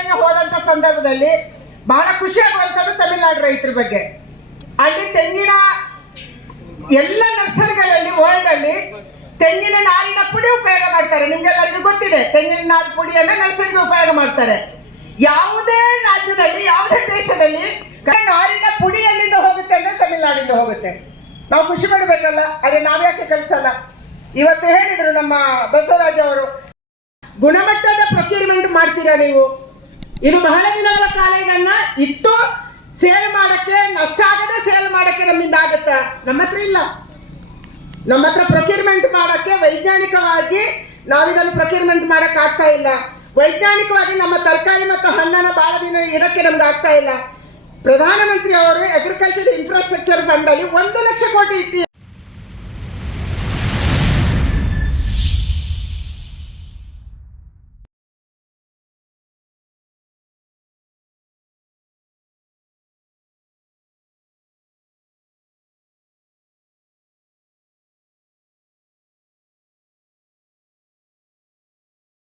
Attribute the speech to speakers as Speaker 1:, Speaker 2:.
Speaker 1: ರಾಜಧಾನಿಗೆ ಹೋದಂತ ಸಂದರ್ಭದಲ್ಲಿ ಬಹಳ ಖುಷಿ ಆಗುವಂಥದ್ದು ತಮಿಳುನಾಡು ರೈತರ ಬಗ್ಗೆ. ಅಲ್ಲಿ ತೆಂಗಿನ ಎಲ್ಲ ನರ್ಸರಿಗಳಲ್ಲಿ ವರ್ಲ್ಡ್ ಅಲ್ಲಿ ತೆಂಗಿನ ನಾರಿನ ಪುಡಿ ಉಪಯೋಗ ಮಾಡ್ತಾರೆ. ನಿಮ್ಗೆಲ್ಲರಿಗೂ ಗೊತ್ತಿದೆ, ತೆಂಗಿನ ನಾರು ಪುಡಿಯನ್ನು ನರ್ಸರಿಗೆ ಉಪಯೋಗ ಮಾಡ್ತಾರೆ. ಯಾವುದೇ ರಾಜ್ಯದಲ್ಲಿ, ಯಾವುದೇ ದೇಶದಲ್ಲಿ ನಾರಿನ ಪುಡಿ ಎಲ್ಲಿಂದ ಹೋಗುತ್ತೆ ಅಂದ್ರೆ ತಮಿಳುನಾಡಿಂದ ಹೋಗುತ್ತೆ. ನಾವು ಖುಷಿ ಪಡಬೇಕಲ್ಲ? ಅದೇ ನಾವ್ಯಾಕೆ ಕಲಿಸಲ್ಲ? ಇವತ್ತು ಹೇಳಿದ್ರು ನಮ್ಮ ಬಸವರಾಜ ಅವರು, ಗುಣಮಟ್ಟದ ಪ್ರೊಕ್ಯೂರ್ಮೆಂಟ್ ಮಾಡ್ತೀರಾ ನೀವು? ಇದು ಬಹಳ ದಿನಗಳ ಕಾಲ ಇದನ್ನ ಇಟ್ಟು ಸೇಲ್ ಮಾಡಕ್ಕೆ, ನಷ್ಟ ಆಗದೆ ಸೇಲ್ ಮಾಡಕ್ಕೆ ನಮ್ಮಿಂದ ಆಗತ್ತ? ನಮ್ಮ ಹತ್ರ ಇಲ್ಲ. ನಮ್ಮ ಹತ್ರ ಪ್ರೊಕ್ಯೂರ್ಮೆಂಟ್ ಮಾಡಕ್ಕೆ ವೈಜ್ಞಾನಿಕವಾಗಿ ನಾವಿದನ್ನು ಪ್ರೊಕ್ಯೂರ್ಮೆಂಟ್ ಮಾಡಕ್ ಆಗ್ತಾ ಇಲ್ಲ. ವೈಜ್ಞಾನಿಕವಾಗಿ ನಮ್ಮ ತರಕಾರಿ ಮತ್ತು ಹಣ್ಣನ್ನ ಬಹಳ ದಿನ ಇಡಕ್ಕೆ ನಮ್ಗೆ ಆಗ್ತಾ ಇಲ್ಲ. ಪ್ರಧಾನಮಂತ್ರಿ ಅವರು ಅಗ್ರಿಕಲ್ಚರ್ ಇನ್ಫ್ರಾಸ್ಟ್ರಕ್ಚರ್ ಫಂಡ್ ಅಲ್ಲಿ ಒಂದು ಲಕ್ಷ ಕೋಟಿ ಇಟ್ಟಿ